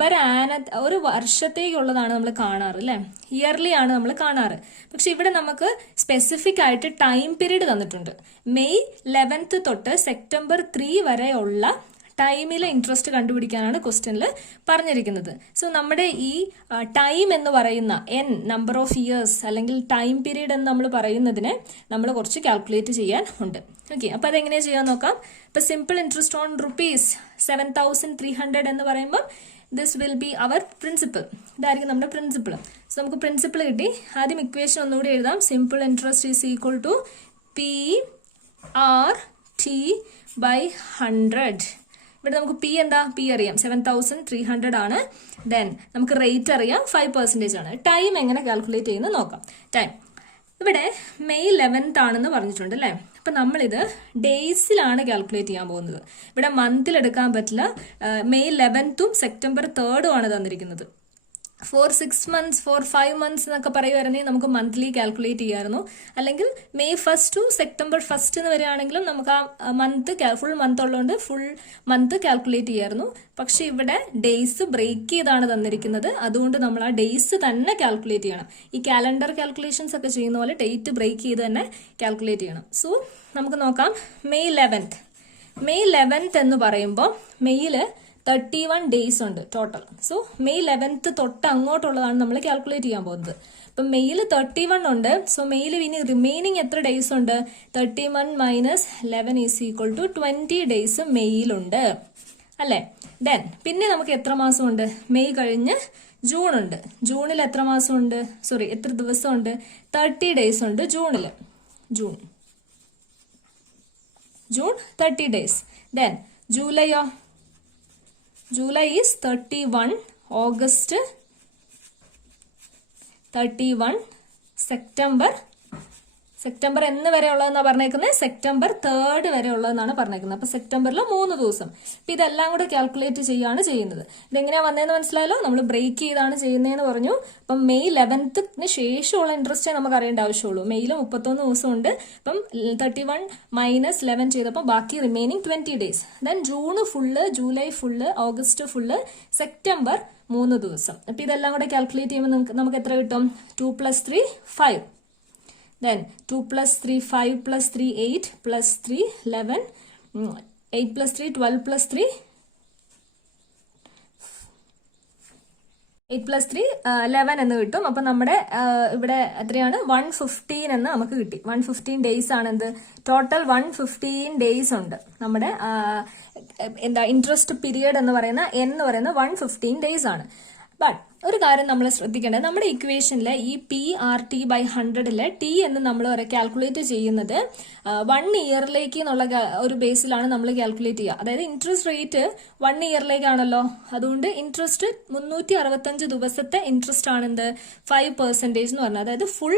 പെർ ആന ഒരു വർഷത്തേക്കുള്ളതാണ് നമ്മൾ കാണാറ് അല്ലെ, ഇയർലി ആണ് നമ്മൾ കാണാറ്. പക്ഷെ ഇവിടെ നമുക്ക് സ്പെസിഫിക് ആയിട്ട് ടൈം പീരീഡ് തന്നിട്ടുണ്ട്. May 11th തൊട്ട് September 3 വരെയുള്ള ടൈമിലെ ഇൻട്രസ്റ്റ് കണ്ടുപിടിക്കാനാണ് ക്വസ്റ്റ്യനിൽ പറഞ്ഞിരിക്കുന്നത്. സോ നമ്മുടെ ഈ ടൈം എന്ന് പറയുന്ന നമ്പർ ഓഫ് ഇയേഴ്സ് അല്ലെങ്കിൽ ടൈം പീരീഡ് എന്ന് നമ്മൾ പറയുന്നതിനെ നമ്മൾ കുറച്ച് കാൽക്കുലേറ്റ് ചെയ്യാൻ ഉണ്ട്. ഓക്കെ, അപ്പൊ അതെങ്ങനെയാ ചെയ്യാൻ നോക്കാം. ഇപ്പൊ സിമ്പിൾ ഇൻട്രസ്റ്റ് ഓൺ ₹7,300 എന്ന് പറയുമ്പോൾ this will be our principal. ഇതായിരിക്കും നമ്മുടെ പ്രിൻസിപ്പിൾ. സോ നമുക്ക് പ്രിൻസിപ്പിൾ കിട്ടി. ആദ്യം ഇക്വേഷൻ ഒന്നുകൂടി എഴുതാം. Simple interest is equal to PRT/100. ഇവിടെ നമുക്ക് പി എന്താ, പി അറിയാം 7,300 ആണ്. ദെൻ നമുക്ക് റേറ്റ് അറിയാം 5% ആണ്. ടൈം എങ്ങനെ കാൽക്കുലേറ്റ് ചെയ്യുന്നത് നോക്കാം. ടൈം ഇവിടെ May 11th ആണെന്ന് പറഞ്ഞിട്ടുണ്ട് അല്ലേ. അപ്പൊ നമ്മളിത് ഡേയ്സിലാണ് കാൽക്കുലേറ്റ് ചെയ്യാൻ പോകുന്നത്. ഇവിടെ മന്തിൽ എടുക്കാൻ പറ്റില്ല. May 11th September 3 ആണ് തന്നിരിക്കുന്നത്. ഫോർ 6 months, ഫോർ 5 months എന്നൊക്കെ പറയുമായിരുന്നെങ്കിൽ നമുക്ക് മന്ത്ലി കാൽക്കുലേറ്റ് ചെയ്യാമായിരുന്നു. അല്ലെങ്കിൽ May 1st to September 1st എന്ന് വരികയാണെങ്കിലും നമുക്ക് ആ മന്ത് ഫുൾ മന്ത് ഉള്ളതുകൊണ്ട് ഫുൾ മന്ത് കാൽക്കുലേറ്റ് ചെയ്യാമായിരുന്നു. പക്ഷെ ഇവിടെ ഡേയ്സ് ബ്രേക്ക് ചെയ്താണ് തന്നിരിക്കുന്നത്. അതുകൊണ്ട് നമ്മൾ ആ ഡേയ്സ് തന്നെ കാൽക്കുലേറ്റ് ചെയ്യണം. ഈ കാലണ്ടർ കാൽക്കുലേഷൻസ് ഒക്കെ ചെയ്യുന്ന പോലെ ഡേറ്റ് ബ്രേക്ക് ചെയ്ത് തന്നെ കാൽക്കുലേറ്റ് ചെയ്യണം. സോ നമുക്ക് നോക്കാം. May 11th എന്ന് പറയുമ്പോൾ മെയ്യിൽ 31 ഡേയ്സ് ഉണ്ട് ടോട്ടൽ. സോ മെയ് 11th തൊട്ട് അങ്ങോട്ടുള്ളതാണ് നമ്മൾ കാൽക്കുലേറ്റ് ചെയ്യാൻ പോകുന്നത്. അപ്പം മെയ്യിൽ 31 ഉണ്ട്. സോ മെയ്യിൽ ഇനി റിമൈനിങ് എത്ര ഡേയ്സ് ഉണ്ട്? 31 minus 11 is equal to 20 days മെയ്യിലുണ്ട് അല്ലേ. ദെൻ പിന്നെ നമുക്ക് എത്ര മാസമുണ്ട്? മെയ് കഴിഞ്ഞ് ജൂൺ ഉണ്ട്. ജൂണിൽ എത്ര മാസമുണ്ട്? എത്ര ദിവസമുണ്ട്? 30 ഡേയ്സ് ഉണ്ട് ജൂൺ 30 ഡേയ്സ്. ദെൻ ജൂലൈയോ? ജൂലൈ ഈസ് 31, ഓഗസ്റ്റ് 31, സെപ്റ്റംബർ എന്ന് വരെ ഉള്ളതെന്നാണ് പറഞ്ഞേക്കുന്നത്? സെപ്റ്റംബർ 3rd വരെ ഉള്ളതെന്നാണ് പറഞ്ഞേക്കുന്നത്. അപ്പൊ സെപ്റ്റംബറിൽ 3 ദിവസം. അപ്പൊ ഇതെല്ലാം കൂടെ കാൽക്കുലേറ്റ് ചെയ്യാണ് ചെയ്യുന്നത്. ഇതെങ്ങനെയാ വന്നതെന്ന് മനസ്സിലായല്ലോ? നമ്മൾ ബ്രേക്ക് ചെയ്താണ് ചെയ്യുന്നതെന്ന് പറഞ്ഞു. അപ്പം മെയ് 11th ശേഷമുള്ള ഇൻട്രസ്റ്റേ നമുക്ക് അറിയേണ്ട ആവശ്യമുള്ളൂ. മെയ്യിൽ 31 ദിവസം ഉണ്ട്. അപ്പം 31 മൈനസ് 11 ചെയ്തപ്പോൾ ബാക്കി remaining 20 days. Then June full, July full, August full, September 3 ദിവസം. അപ്പൊ ഇതെല്ലാം കൂടെ കാൽക്കുലേറ്റ് ചെയ്യുമ്പോൾ നമുക്ക് എത്ര കിട്ടും? 2 + 3 5. Then 2 + 3 5 + 3 8 + 3 11, 8 + 3 12 + 3 8 + 3 11 എന്ന് കിട്ടും. അപ്പൊ നമ്മുടെ ഇവിടെ എത്രയാണ്? 115 എന്ന് നമുക്ക് കിട്ടി. 115 ഡേയ്സ് ആണ് എന്ത്? ടോട്ടൽ 115 ഡേയ്സ് ഉണ്ട്. നമ്മുടെ ഇൻട്രസ്റ്റ് പീരിയഡ് എന്ന് പറയുന്ന എന്ന് പറയുന്ന 115 ഡേയ്സ് ആണ്. ബട്ട് ഒരു കാര്യം നമ്മൾ ശ്രദ്ധിക്കേണ്ടത്, നമ്മുടെ ഇക്വേഷനിലെ ഈ PRT/100 T എന്ന് നമ്മൾ കാൽക്കുലേറ്റ് ചെയ്യുന്നത് 1 ഇയറിലേക്ക് എന്നുള്ള ഒരു ബേസിലാണ് നമ്മൾ കാൽക്കുലേറ്റ് ചെയ്യുക. അതായത് ഇൻട്രസ്റ്റ് റേറ്റ് 1 ഇയറിലേക്കാണല്ലോ. അതുകൊണ്ട് ഇൻട്രസ്റ്റ് 365 ദിവസത്തെ ഇൻട്രസ്റ്റ് ആണെന്ത്? 5% എന്ന് പറഞ്ഞത്. അതായത് ഫുൾ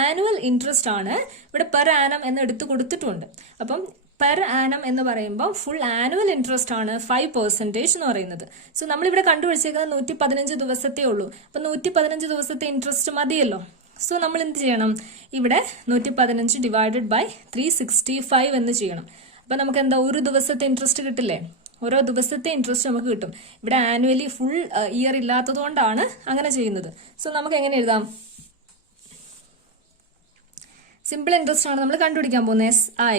ആനുവൽ ഇൻട്രസ്റ്റ് ആണ്. ഇവിടെ പെർ ആനം എന്ന് എടുത്തു കൊടുത്തിട്ടുണ്ട്. അപ്പം പെർ ആനം എന്ന് പറയുമ്പോൾ ഫുൾ ആനുവൽ ഇൻട്രസ്റ്റ് ആണ് 5% എന്ന് പറയുന്നത്. സോ നമ്മളിവിടെ കണ്ടുപിടിച്ചേക്കുന്നത് 115 ദിവസത്തേ ഉള്ളൂ. അപ്പൊ 115 ദിവസത്തെ ഇൻട്രസ്റ്റ് മതിയല്ലോ. സോ നമ്മൾ എന്ത് ചെയ്യണം? ഇവിടെ 115 ഡിവൈഡഡ് ബൈ 365 എന്ന് ചെയ്യണം. അപ്പൊ നമുക്ക് എന്താ? ഒരു ദിവസത്തെ ഇൻട്രസ്റ്റ് കിട്ടില്ലേ? ഓരോ ദിവസത്തെ ഇൻട്രസ്റ്റ് നമുക്ക് കിട്ടും. ഇവിടെ ആനുവലി ഫുൾ ഇയർ ഇല്ലാത്തത് കൊണ്ടാണ് അങ്ങനെ ചെയ്യുന്നത്. സോ നമുക്ക് എങ്ങനെ എഴുതാം? സിമ്പിൾ ഇൻട്രസ്റ്റ് ആണ് നമ്മൾ കണ്ടുപിടിക്കാൻ പോകുന്നത്. SI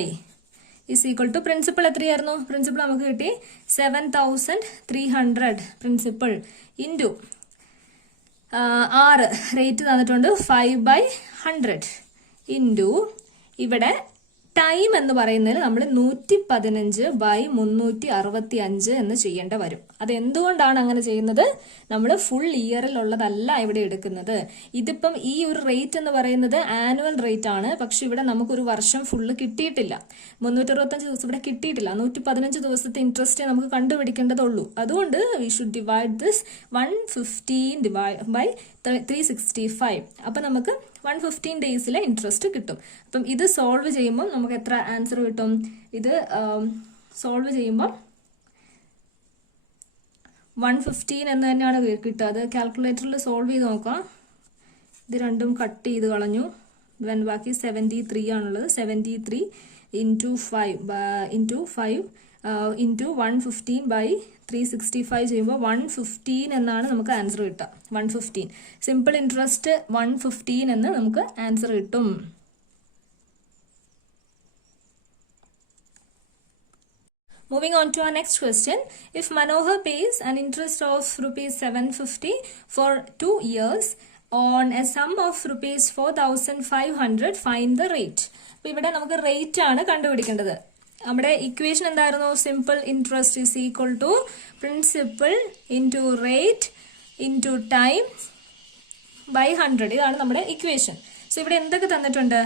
is equal to principal എത്രയായിരുന്നു? പ്രിൻസിപ്പൾ നമുക്ക് കിട്ടി 7300 പ്രിൻസിപ്പൾ ഇൻറ്റു 6 റേറ്റ് തന്നിട്ടുണ്ട് 5/100 ഇൻറ്റു ഇവിടെ ടൈം എന്ന് പറയുന്നതിൽ നമ്മൾ 115/365 എന്ന് ചെയ്യേണ്ട വരും. അത് എന്തുകൊണ്ടാണ് അങ്ങനെ ചെയ്യുന്നത്? നമ്മൾ ഫുൾ ഇയറിലുള്ളതല്ല ഇവിടെ എടുക്കുന്നത്. ഇതിപ്പം ഈ ഒരു റേറ്റ് എന്ന് പറയുന്നത് ആനുവൽ റേറ്റ് ആണ്. പക്ഷെ ഇവിടെ നമുക്കൊരു വർഷം ഫുള്ള് കിട്ടിയിട്ടില്ല. 365 ദിവസം ഇവിടെ കിട്ടിയിട്ടില്ല. 115 ദിവസത്തെ ഇൻട്രസ്റ്റ് നമുക്ക് കണ്ടുപിടിക്കേണ്ടതുള്ളൂ. അതുകൊണ്ട് we should divide this 115 by 365. അപ്പൊ നമുക്ക് 115 ഡേയ്സിലെ ഇൻട്രസ്റ്റ് കിട്ടും. അപ്പം ഇത് സോൾവ് ചെയ്യുമ്പോൾ നമുക്ക് എത്ര ആൻസർ കിട്ടും? ഇത് സോൾവ് ചെയ്യുമ്പോൾ 115 എന്ന് തന്നെയാണ് കിട്ടുക. അത് കാൽക്കുലേറ്ററിൽ സോൾവ് ചെയ്ത് നോക്കാം. ഇത് രണ്ടും കട്ട് ചെയ്ത് കളഞ്ഞു. ബാക്കി 73 ആണുള്ളത്. 73 ഇൻറ്റു 5 ഇൻറ്റു 115 ബൈ 365 ചെയ്യുമ്പോൾ 115 എന്നാണ് നമുക്ക് ആൻസർ കിട്ടുക. 115 സിമ്പിൾ ഇൻട്രസ്റ്റ് 115 എന്ന് നമുക്ക് ആൻസർ കിട്ടും. Moving on to our next question. If Manohar pays an interest of ₹750 for 2 years on a sum of ₹4500, find the rate. അപ്പോൾ ഇവിടെ നമുക്ക് റേറ്റ് ആണ് കണ്ടുപിടിക്കേണ്ടത്. നമ്മുടെ ഇക്വേഷൻ എന്തായിരുന്നു? Simple interest is equal to principal into rate into time by 100. ഇതാണ് നമ്മുടെ equation. So ഇവിടെ എന്തൊക്കെ തന്നിട്ടുണ്ട്?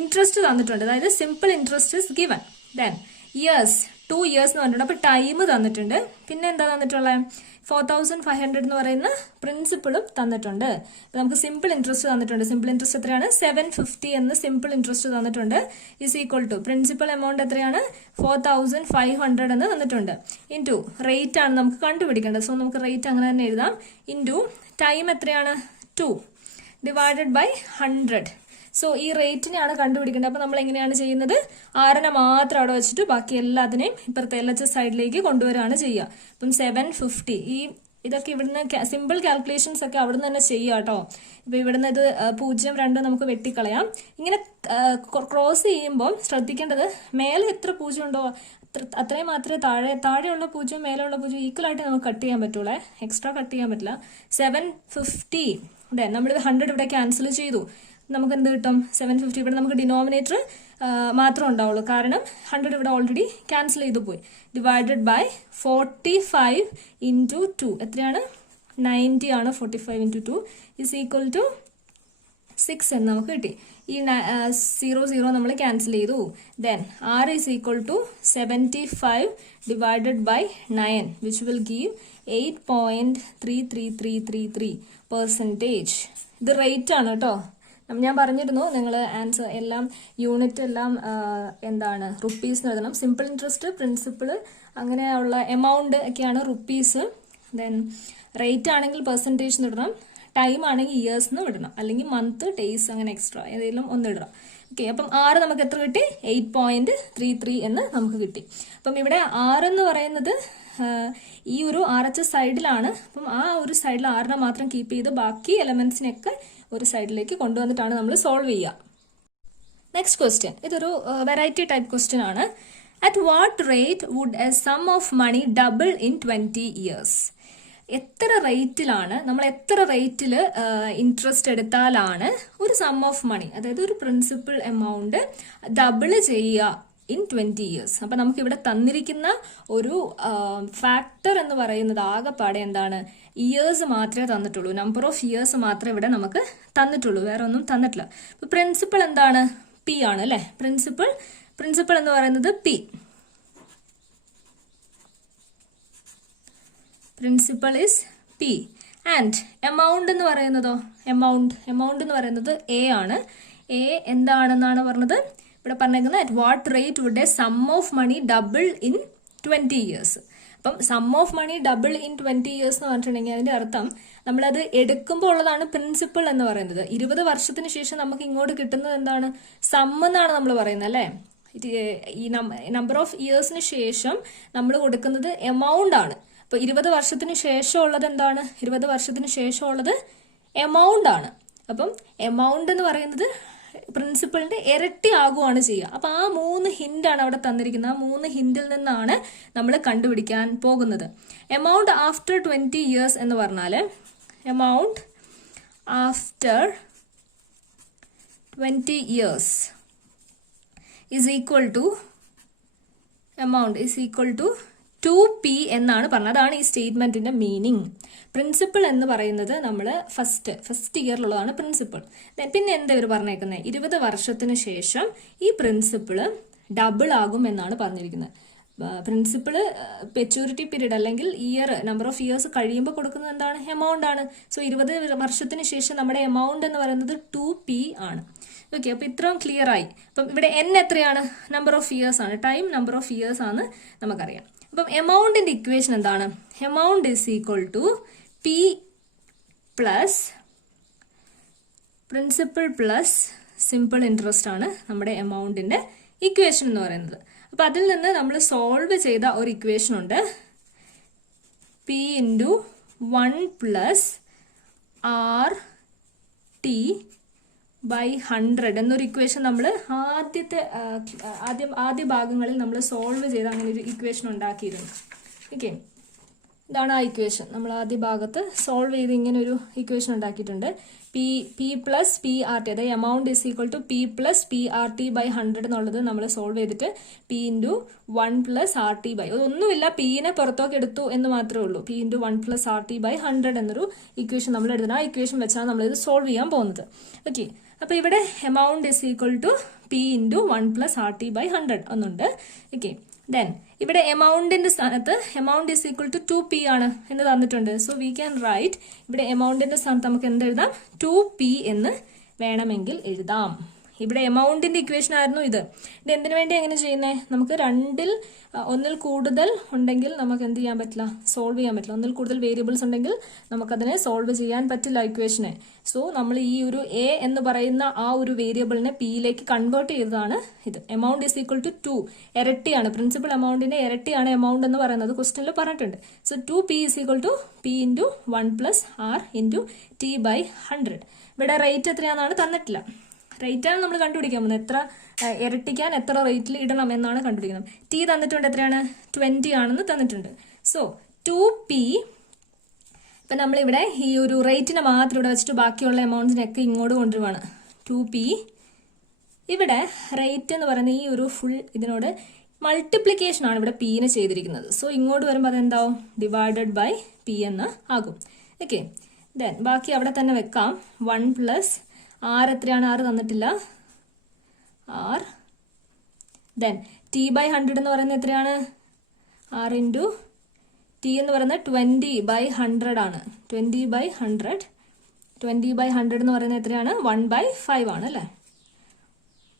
ഇൻട്രസ്റ്റ് തന്നിട്ടുണ്ട്. അതായത് simple interest is given. Then years 2 years എന്ന് പറഞ്ഞിട്ടുണ്ട്. അപ്പൊ ടൈം തന്നിട്ടുണ്ട്. പിന്നെ എന്താ തന്നിട്ടുള്ളത്? 4500 എന്ന് പറയുന്ന പ്രിൻസിപ്പിളും തന്നിട്ടുണ്ട്. നമുക്ക് സിമ്പിൾ ഇൻട്രസ്റ്റ് തന്നിട്ടുണ്ട്. സിമ്പിൾ ഇൻട്രസ്റ്റ് എത്രയാണ്? 750 എന്ന് സിമ്പിൾ ഇൻട്രസ്റ്റ് തന്നിട്ടുണ്ട്. Is equal to principal amount എത്രയാണ്? 4500 എന്ന് തന്നിട്ടുണ്ട്. ഇൻറ്റു റേറ്റ് ആണ് നമുക്ക് കണ്ടുപിടിക്കേണ്ടത്. സോ നമുക്ക് റേറ്റ് അങ്ങനെ തന്നെ എഴുതാം. ഇൻറ്റു ടൈം എത്രയാണ്? 2 ഡിവൈഡഡ് ബൈ 100. സോ ഈ റേറ്റിനെയാണ് കണ്ടുപിടിക്കേണ്ടത്. അപ്പൊ നമ്മൾ എങ്ങനെയാണ് ചെയ്യുന്നത്? ആറിനെ മാത്രം അവിടെ വെച്ചിട്ട് ബാക്കി എല്ലാത്തിനെയും ഇപ്പുറത്തെ LHS സൈഡിലേക്ക് കൊണ്ടുവരികയാണ് ചെയ്യുക. അപ്പം 750 ഇതൊക്കെ ഇവിടുന്ന് സിമ്പിൾ കാൽക്കുലേഷൻസ് ഒക്കെ അവിടുന്ന് തന്നെ ചെയ്യുക കേട്ടോ. ഇപ്പൊ ഇവിടുന്ന് ഇത് 0 2 നമുക്ക് വെട്ടിക്കളയാം. ഇങ്ങനെ ക്രോസ് ചെയ്യുമ്പോൾ ശ്രദ്ധിക്കേണ്ടത് മേലെ എത്ര 0 ഉണ്ടോ അത്രയും മാത്രമേ താഴെയുള്ള 0 മേലെയുള്ള 0 ഈക്വൽ ആയിട്ട് നമുക്ക് കട്ട് ചെയ്യാൻ പറ്റുള്ളൂ. എക്സ്ട്രാ കട്ട് ചെയ്യാൻ പറ്റില്ല. 750 നമ്മൾ 100 ഇവിടെ ക്യാൻസൽ ചെയ്തു. നമുക്ക് എന്ത് കിട്ടും? 750. ഇവിടെ നമുക്ക് ഡിനോമിനേറ്റർ മാത്രമേ ഉണ്ടാവുള്ളൂ, കാരണം 100 ഇവിടെ ഓൾറെഡി ക്യാൻസൽ ചെയ്തു പോയി. ഡിവൈഡഡ് ബൈ 45 ഇൻറ്റു 2 എത്രയാണ്? 90 ആണ്. 45 ഇൻറ്റു 2 ഇസ് ഈക്വൽ ടു 6 എന്ന് നമുക്ക് കിട്ടി. ഈ 0 നമ്മൾ ക്യാൻസൽ ചെയ്തു. Then r is equal to 75 divided by 9 which will give 8.33333%. ഇത് റേറ്റ് ആണ് കേട്ടോ. ഞാൻ പറഞ്ഞിരുന്നു നിങ്ങൾ ആൻസർ എല്ലാം യൂണിറ്റ് എല്ലാം എന്താണ് റുപ്പീസ് എഴുതണം. സിമ്പിൾ ഇൻട്രസ്റ്റ്, പ്രിൻസിപ്പിൾ, അങ്ങനെയുള്ള എമൗണ്ട് ഒക്കെയാണ് റുപ്പീസ്. ദെൻ റേറ്റ് ആണെങ്കിൽ പെർസെൻറ്റേജ് ഇടണം, ടൈം ആണെങ്കിൽ ഇയേഴ്സ് എന്ന് വിടണം, അല്ലെങ്കിൽ മന്ത്, ഡേയ്സ്, അങ്ങനെ എക്സ്ട്രാ ഏതെങ്കിലും ഒന്ന് ഇടണം. ഓക്കെ, അപ്പം 6 നമുക്ക് എത്ര കിട്ടി? 8.33 എന്ന് നമുക്ക് കിട്ടി. അപ്പം ഇവിടെ 6 എന്ന് പറയുന്നത് ഈ ഒരു RHS സൈഡിലാണ്. അപ്പം ആ ഒരു സൈഡിൽ 6 മാത്രം കീപ്പ് ചെയ്ത് ബാക്കി എലമെന്റ്സിനെയൊക്കെ ഒരു സൈഡിലേക്ക് കൊണ്ടുവന്നിട്ടാണ് നമ്മൾ സോൾവ് ചെയ്യുക. നെക്സ്റ്റ് ക്വസ്റ്റ്യൻ, ഇതൊരു വെറൈറ്റി ടൈപ്പ് ക്വസ്റ്റ്യൻ ആണ്. At what rate would a sum of money double in 20 years? എത്ര റേറ്റിലാണ്, നമ്മൾ എത്ര റേറ്റിൽ ഇൻട്രസ്റ്റ് എടുത്താലാണ് ഒരു സം ഓഫ് മണി, അതായത് ഒരു പ്രിൻസിപ്പൽ എമൗണ്ട് ഡബിൾ ചെയ്യുക ഇൻ 20 ഇയേഴ്സ്? അപ്പൊ നമുക്ക് ഇവിടെ തന്നിരിക്കുന്ന ഒരു ഫാക്ടർ എന്ന് പറയുന്നത് ആകെപ്പാടെ എന്താണ്? ഇയേഴ്സ് മാത്രമേ തന്നിട്ടുള്ളൂ. നമ്പർ ഓഫ് ഇയേഴ്സ് മാത്രമേ ഇവിടെ നമുക്ക് തന്നിട്ടുള്ളൂ, വേറെ ഒന്നും തന്നിട്ടില്ല. അപ്പൊ പ്രിൻസിപ്പൽ എന്താണ്? പി ആണ് അല്ലെ. പ്രിൻസിപ്പൽ എന്ന് പറയുന്നത് P. Principal is P. And amount എന്ന് പറയുന്നതോ? എമൗണ്ട് എന്ന് പറയുന്നത് എ ആണ്. എ എന്താണെന്നാണ് പറഞ്ഞത്? ഇവിടെ പറഞ്ഞേക്കുന്നത് at what rate would a sum of money double in 20 years. അപ്പം sum of money double in 20 years എന്ന് പറഞ്ഞിട്ടുണ്ടെങ്കിൽ അതിന്റെ അർത്ഥം നമ്മളത് എടുക്കുമ്പോൾ ഉള്ളതാണ് പ്രിൻസിപ്പൽ എന്ന് പറയുന്നത്. 20 വർഷത്തിന് ശേഷം നമുക്ക് ഇങ്ങോട്ട് കിട്ടുന്നത് എന്താണ്? സം എന്നാണ് നമ്മൾ പറയുന്നത് അല്ലേ. ഈ നമ്പർ ഓഫ് ഇയേഴ്സിന് ശേഷം നമ്മൾ കൊടുക്കുന്നത് എമൗണ്ട് ആണ്. അപ്പൊ 20 വർഷത്തിന് ശേഷമുള്ളത് എന്താണ്? 20 വർഷത്തിന് ശേഷമുള്ളത് എമൗണ്ട് ആണ്. അപ്പം എമൗണ്ട് എന്ന് പറയുന്നത് പ്രിൻസിപ്പളിന്റെ ഇരട്ടി ആകുവാണ് ചെയ്യുക. അപ്പൊ ആ 3 ഹിന്റ് ആണ് അവിടെ തന്നിരിക്കുന്നത്. ആ 3 ഹിന്റിൽ നിന്നാണ് നമ്മൾ കണ്ടുപിടിക്കാൻ പോകുന്നത്. എമൗണ്ട് ആഫ്റ്റർ 20 ഇയേഴ്സ് എന്ന് പറഞ്ഞാൽ amount after 20 years is equal to amount is equal to 2p എന്നാണ് പറഞ്ഞത്. അതാണ് ഈ സ്റ്റേറ്റ്മെന്റിന്റെ മീനിങ്. പ്രിൻസിപ്പിൾ എന്ന് പറയുന്നത് നമ്മൾ ഫസ്റ്റ് ഇയറിലുള്ളതാണ് പ്രിൻസിപ്പിൾ. പിന്നെ എന്താ ഇവർ പറഞ്ഞേക്കുന്നത്? 20 വർഷത്തിന് ശേഷം ഈ പ്രിൻസിപ്പിള് ഡബിൾ ആകും എന്നാണ് പറഞ്ഞിരിക്കുന്നത്. പ്രിൻസിപ്പിള് മെച്യൂരിറ്റി പീരീഡ് അല്ലെങ്കിൽ ഇയർ നമ്പർ ഓഫ് ഇയേഴ്സ് കഴിയുമ്പോൾ കൊടുക്കുന്നത് എന്താണ്? എമൗണ്ട് ആണ്. സോ 20 വർഷത്തിന് ശേഷം നമ്മുടെ എമൗണ്ട് എന്ന് പറയുന്നത് 2p ആണ്. ഓക്കെ, അപ്പൊ ഇത്രയും ക്ലിയർ ആയി. അപ്പം ഇവിടെ n എത്രയാണ്? നമ്പർ ഓഫ് ഇയേഴ്സ് ആണ്. ടൈം നമ്പർ ഓഫ് ഇയേഴ്സ് ആണ് നമുക്കറിയാം. അപ്പം എമൗണ്ടിന്റെ ഇക്വേഷൻ എന്താണ്? Amount is equal to P plus principal plus simple interest ആണ് നമ്മുടെ എമൗണ്ടിന്റെ ഇക്വേഷൻ എന്ന് പറയുന്നത്. അപ്പൊ അതിൽ നിന്ന് നമ്മൾ സോൾവ് ചെയ്ത ഒരു ഇക്വേഷൻ ഉണ്ട്. P into 1 plus R T by 100 എന്നൊരു ഇക്വേഷൻ നമ്മൾ ആദ്യ ഭാഗങ്ങളിൽ നമ്മൾ സോൾവ് ചെയ്ത് അങ്ങനെ ഒരു ഇക്വേഷൻ ഉണ്ടാക്കിയിരുന്നു. ഓക്കെ, ഇതാണ് ആ ഇക്വേഷൻ. നമ്മൾ ആദ്യ ഭാഗത്ത് സോൾവ് ചെയ്ത് ഇങ്ങനെ ഒരു ഇക്വേഷൻ ഉണ്ടാക്കിയിട്ടുണ്ട്. P plus P R T, അതായത് amount is equal to P plus P R T by 100 എന്നുള്ളത് നമ്മൾ സോൾവ് ചെയ്തിട്ട് P into 1 plus R T by, ഒന്നുമില്ല, പിനെ പുറത്തോക്ക് എടുത്തു എന്ന് മാത്രമേ ഉള്ളൂ. P into 1 plus R T by 100 എന്നൊരു ഇക്വേഷൻ നമ്മൾ എഴുതണം. ആ ഇക്വേഷൻ വെച്ചാണ് നമ്മളിത് സോൾവ് ചെയ്യാൻ പോകുന്നത്. ഓക്കെ, അപ്പൊ ഇവിടെ amount is equal to P into 1 plus R T by 100 എന്നുണ്ട്. ഓക്കെ, ദെൻ ഇവിടെ എമൗണ്ടിന്റെ സ്ഥാനത്ത് amount is equal to 2p ആണ് എന്ന് തന്നിട്ടുണ്ട്. സോ വി ക്യാൻ റൈറ്റ്, ഇവിടെ എമൗണ്ടിന്റെ സ്ഥാനത്ത് നമുക്ക് എന്ത് എഴുതാം? 2p എന്ന് വേണമെങ്കിൽ എഴുതാം. ഇവിടെ എമൗണ്ടിന്റെ ഇക്വേഷൻ ആയിരുന്നു ഇത്. ഇത് എന്തിനു വേണ്ടി എങ്ങനെ ചെയ്യുന്നത്? നമുക്ക് ഒന്നിൽ കൂടുതൽ ഉണ്ടെങ്കിൽ നമുക്ക് എന്ത് ചെയ്യാൻ പറ്റില്ല? സോൾവ് ചെയ്യാൻ പറ്റില്ല. ഒന്നിൽ കൂടുതൽ വേരിയബിൾസ് ഉണ്ടെങ്കിൽ നമുക്കതിനെ സോൾവ് ചെയ്യാൻ പറ്റില്ല ഇക്വേഷനെ. സോ നമ്മൾ ഈ ഒരു എ എന്ന് പറയുന്ന ആ ഒരു വേരിയബിളിനെ പിയിലേക്ക് കൺവേർട്ട് ചെയ്തതാണ് ഇത്. എമൗണ്ട് ഇസ് ഈക്വൽ ടു 2, ഇരട്ടിയാണ്. പ്രിൻസിപ്പൽ എമൗണ്ടിന്റെ ഇരട്ടിയാണ് എമൗണ്ട് എന്ന് പറയുന്നത് ക്വസ്റ്റനിൽ പറഞ്ഞിട്ടുണ്ട്. So 2p is equal to P into 1 plus R into T by 100. ഇവിടെ റേറ്റ് എത്രയാണെന്നാണ് തന്നിട്ടില്ല. റേറ്റ് ആണ് നമ്മൾ കണ്ടുപിടിക്കാൻ പോകുന്നത്. എത്ര ഇരട്ടിക്കാൻ എത്ര റേറ്റിൽ ഇടണം എന്നാണ് കണ്ടുപിടിക്കുന്നത്. ടി തന്നിട്ടുണ്ട്, എത്രയാണ് 20 ആണെന്ന് തന്നിട്ടുണ്ട്. സോ 2p, ഇപ്പം നമ്മളിവിടെ ഈ ഒരു റേറ്റിനെ മാത്രം ഇവിടെ വെച്ചിട്ട് ബാക്കിയുള്ള എമൗണ്ട്സിനൊക്കെ ഇങ്ങോട്ട് കൊണ്ടുവരുവാണ്. 2p ഇവിടെ റേറ്റ് എന്ന് പറയുന്ന ഈ ഒരു ഫുൾ ഇതിനോട് മൾട്ടിപ്ലിക്കേഷൻ ആണ് ഇവിടെ പീനെ ചെയ്തിരിക്കുന്നത്. സോ ഇങ്ങോട്ട് വരുമ്പോൾ അതെന്താവും, ഡിവൈഡഡ് ബൈ പി എന്ന് ആകും. ഓക്കെ, ദെൻ ബാക്കി അവിടെ തന്നെ വെക്കാം. 1 പ്ലസ് ആർ എത്രയാണ്, ആറ് തന്നിട്ടില്ല, ആർ. ദെൻ ടി ബൈ 100 എന്ന് പറയുന്നത് എത്രയാണ്, ആർ ഇൻറ്റു ടി എന്ന് പറയുന്നത് 20/100 ആണ്. 20/100 എന്ന് പറയുന്നത് എത്രയാണ്, 1/5 ആണ് അല്ലേ.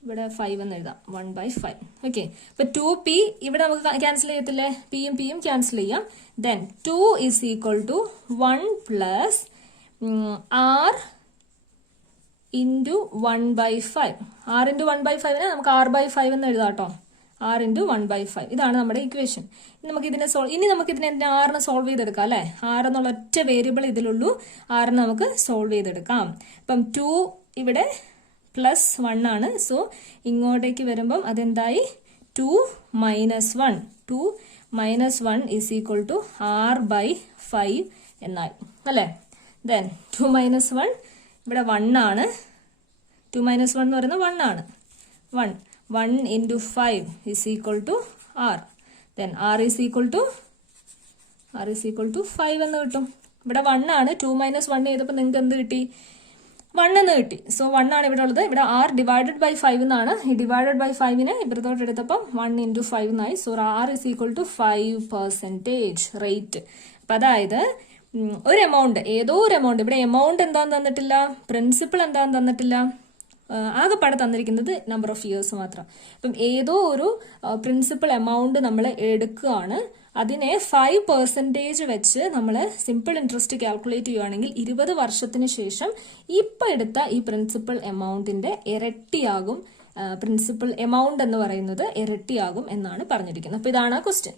ഇവിടെ 5 എന്ന് എഴുതാം, 1/5. ഓക്കെ, ഇപ്പൊ 2p ഇവിടെ നമുക്ക് ക്യാൻസൽ ചെയ്യത്തില്ലേ, പിയും പിയും ക്യാൻസൽ ചെയ്യാം. Then 2 is equal to 1 plus r into 1/5. r into 1/5 നമുക്ക് r/5 എന്ന് എഴുതാം കേട്ടോ. r ഇൻറ്റു 1/5 ഇതാണ് നമ്മുടെ ഇക്വേഷൻ. നമുക്ക് ഇതിനെ ആറിനെ സോൾവ് ചെയ്തെടുക്കാം അല്ലേ. r എന്നുള്ള ഒറ്റ വേരിയബിൾ ഇതിലുള്ളൂ, ആറിന് നമുക്ക് സോൾവ് ചെയ്തെടുക്കാം. ഇപ്പം 2 ഇവിടെ പ്ലസ് 1 ആണ്. സോ ഇങ്ങോട്ടേക്ക് വരുമ്പം അതെന്തായി, 2 minus 1. 2 minus 1 is equal to r/5 എന്നായി അല്ലേ. ദെൻ 2 മൈനസ് 1 ഇവിടെ 1 ആണ്. 2 മൈനസ് 1 എന്ന് പറയുന്നത് 1 ആണ്. 1 into 5 is equal to r. Then r is equal to 5 എന്ന് കിട്ടും. ഇവിടെ 1 ആണ്. 2 മൈനസ് 1 ചെയ്തപ്പോൾ നിങ്ങൾക്ക് എന്ത് കിട്ടി, 1 എന്ന് കിട്ടി. സോ 1 ആണ് ഇവിടെ ഉള്ളത്. ഇവിടെ r ഡിവൈഡഡ് ബൈ 5 എന്നാണ്. ഈ ഡിവൈഡഡ് ബൈ 5നെ ഇപ്പുറത്തോട്ട് എടുത്തപ്പം 1 ഇൻറ്റു 5 എന്നായി. So r is equal to 5% rate. അപ്പം അതായത് ഒരു എമൗണ്ട്, ഏതോ ഒരു എമൗണ്ട്, ഇവിടെ എമൗണ്ട് എന്താന്ന് തന്നിട്ടില്ല, പ്രിൻസിപ്പിൾ എന്താന്ന് തന്നിട്ടില്ല, ആകെപ്പാടെ തന്നിരിക്കുന്നത് നമ്പർ ഓഫ് ഇയേഴ്സ് മാത്രം. അപ്പം ഏതോ ഒരു പ്രിൻസിപ്പൽ എമൗണ്ട് നമ്മൾ എടുക്കുകയാണ്, അതിനെ 5% വെച്ച് നമ്മൾ സിമ്പിൾ ഇൻട്രസ്റ്റ് കാൽക്കുലേറ്റ് ചെയ്യുകയാണെങ്കിൽ 20 വർഷത്തിന് ശേഷം ഇപ്പം എടുത്ത ഈ പ്രിൻസിപ്പൽ എമൗണ്ടിന്റെ ഇരട്ടിയാകും, പ്രിൻസിപ്പൽ എമൗണ്ട് എന്ന് പറയുന്നത് ഇരട്ടിയാകും എന്നാണ് പറഞ്ഞിരിക്കുന്നത്. അപ്പോൾ ഇതാണ് ക്വസ്റ്റ്യൻ.